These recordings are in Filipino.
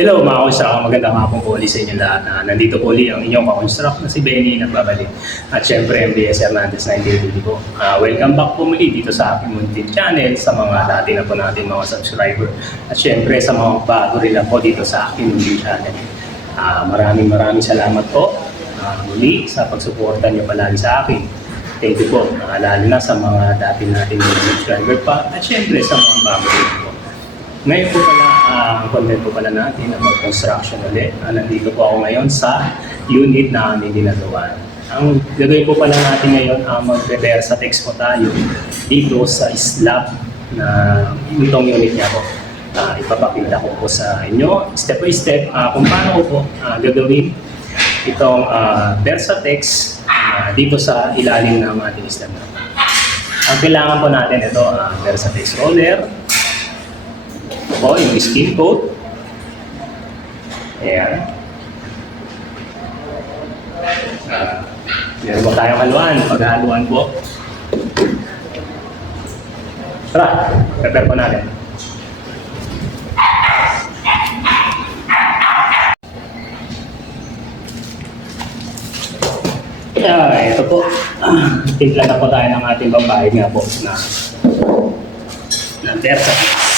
Hello mga ka-construct, magandang hapon po ulit sa inyo lahat. Nandito po ulit ang inyong ka-construct na si Benny nagbabalik. At syempre MBS Hernandez na hindi po. Welcome back po muli dito sa aking muntin channel sa mga dati na po natin mga subscriber. At syempre sa mga bago rin na po dito sa aking muntin channel. Maraming salamat po muli sa pagsuporta nyo palagi sa akin. Thank you po, lalo na sa mga dati natin mga subscriber pa. At syempre sa mga bago rin po. Ngayon po pala, ang content po pala natin about construction ulit. Nandito po ako ngayon sa unit na aming ginagawa. Ang gagawin po pala natin ngayon, mag-prepare sa text po tayo dito sa slab na itong unit niya po. Ipapakita ko po sa inyo step by step kung paano ko po gagawin itong Versatex dito sa ilalim ng ating slab. Ang kailangan po natin ito, Versatex roller, po yung skin coat. Ayan. Meron po tayong haluan. Paghahaluan po. Tara, prepare po natin. Ito po. Timpla na po tayo ng ating pambayad nga po na Versatex.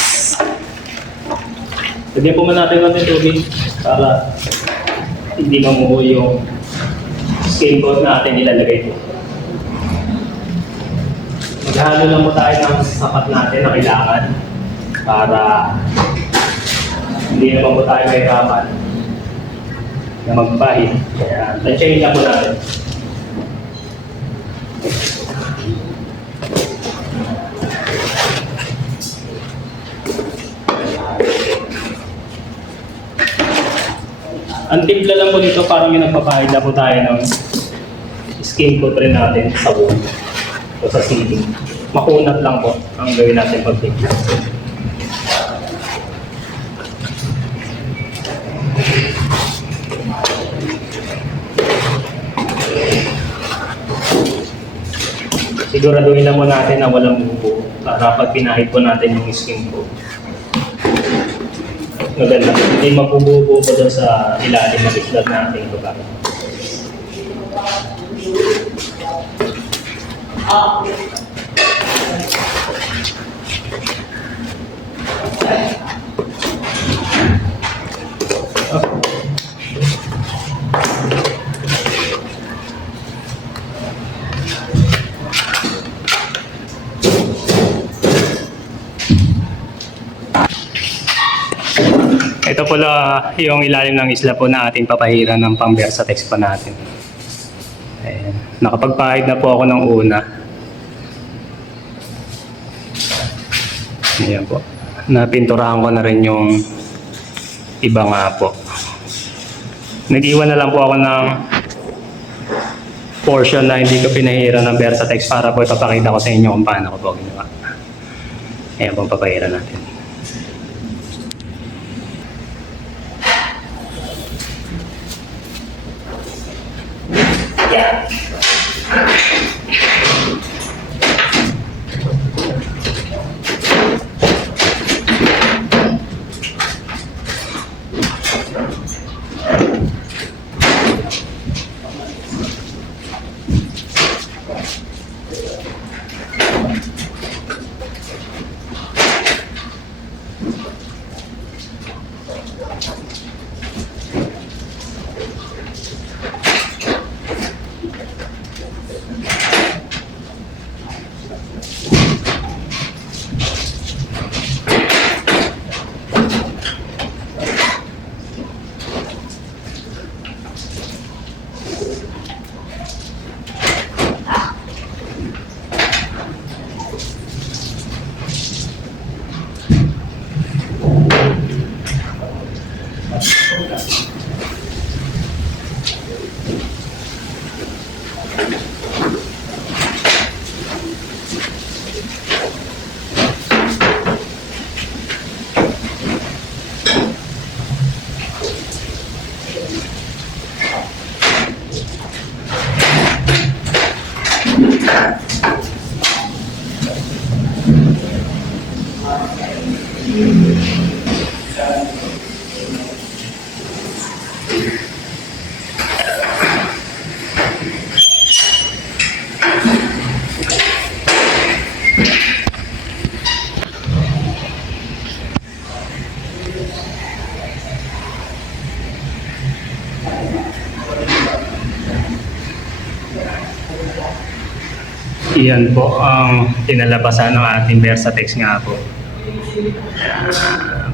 Lagyan po muna natin ng tubig para hindi mamuho yung skin coat natin ilalagay po. Maghalo lang po tayo ng sapat natin na kailangan para hindi naman po tayo mahirapan na magpahid. Kaya tansyahin lang po natin. Ang timpla lang po dito, parang yung nagpapahid na po tayo ng skin coat rin natin sa wall o sa ceiling. Makunat lang po ang gawin natin pag timpla. Siguraduhin lang po natin na walang bubo para pag pinahid po natin yung skin coat. Maganda. Hindi mapububo pa doon sa ilalim ng slab natin ito ba? Ito pala yung ilalim ng isla po na ating papahiran ng pang Versatex pa natin. Ayan. Nakapagpahid na po ako ng una. Ayan po. Napinturahan ko na rin yung iba nga po. Nag-iwan na lang po ako ng portion na hindi ko pinahiran ng Versatex para po ipapakita ko sa inyo kung paano ko po ginawa. Ayan po ang papahiran natin. Yan po ang pinalabasan ng ating Versatex nga po.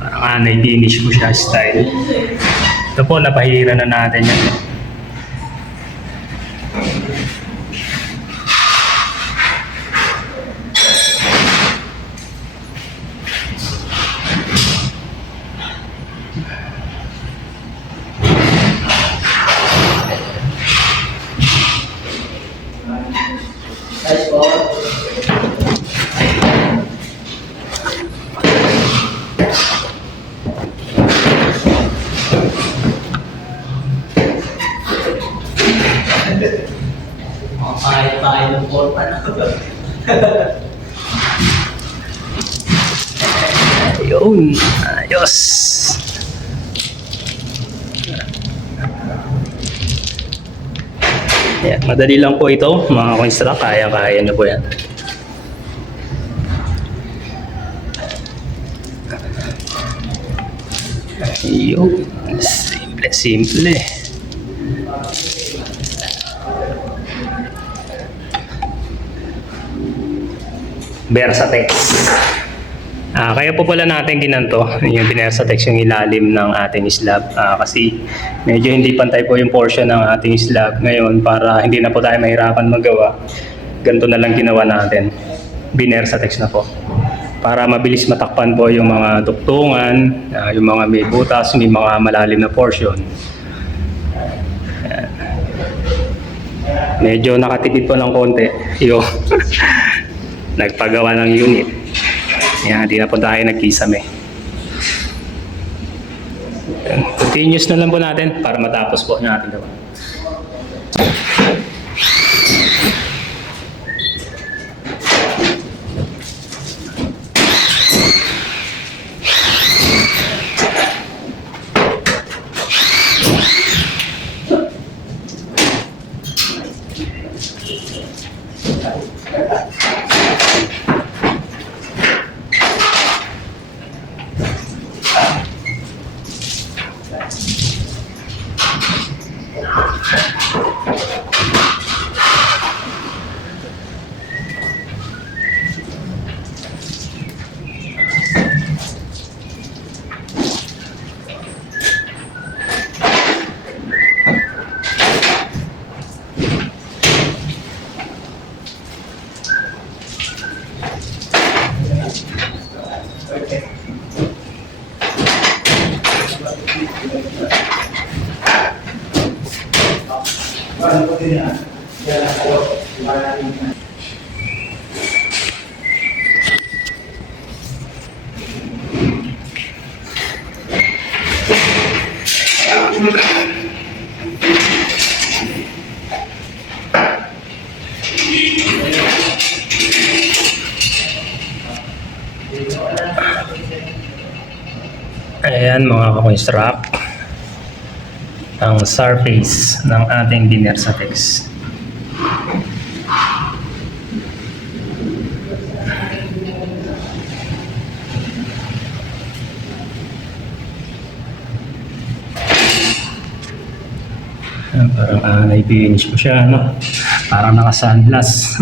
Parang anay finish po siya style. Ito po, napahira na natin yan. Kahit ng porta na. Ayun, ayos. Yan, madali lang po ito, mga construct, kaya-kaya nyo po yan. Ayun, simple. Versatex. Kaya po pala natin ginanto yung Versatex yung ilalim ng ating slab kasi medyo hindi pantay po yung portion ng ating slab ngayon para hindi na po tayo mahirapan magawa. Ganito na lang ginawa natin. Versatex na po. Para mabilis matakpan po yung mga duktungan, yung mga may butas, may mga malalim na portion. Ayan. Medyo nakatipid po ng konti yung nagpagawa ng unit. Yan, di na po tayo nagkisame. Continuous na lang po natin para matapos po yung ating gawa. Ayan mga ka-construct ang surface ng ating Versatex. Parang anay finish ko siya, no? Parang naka-sunglass.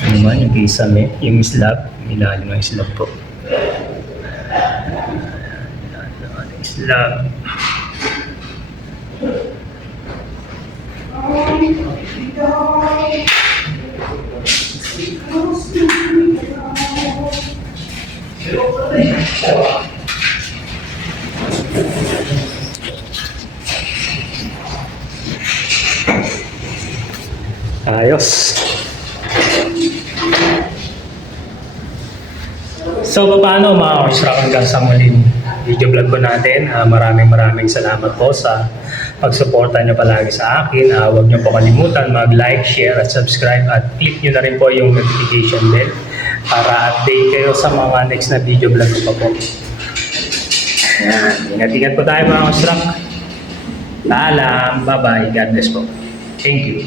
Ano ba yung kisame, yung slab, ilalim ng slab po. Ilalim ng slab. Ayos. So paano mga ka-construct hanggang sa muling video vlog ko natin. Maraming salamat po sa pagsuporta nyo palagi sa akin. Huwag nyo po kalimutan mag-like, share at subscribe at click nyo na rin po yung notification bell para update kayo sa mga next na video vlog ko pa po. Ayan. Ingat-ingat po tayo mga ka-construct. Paalam. Bye-bye. God bless po. Thank you.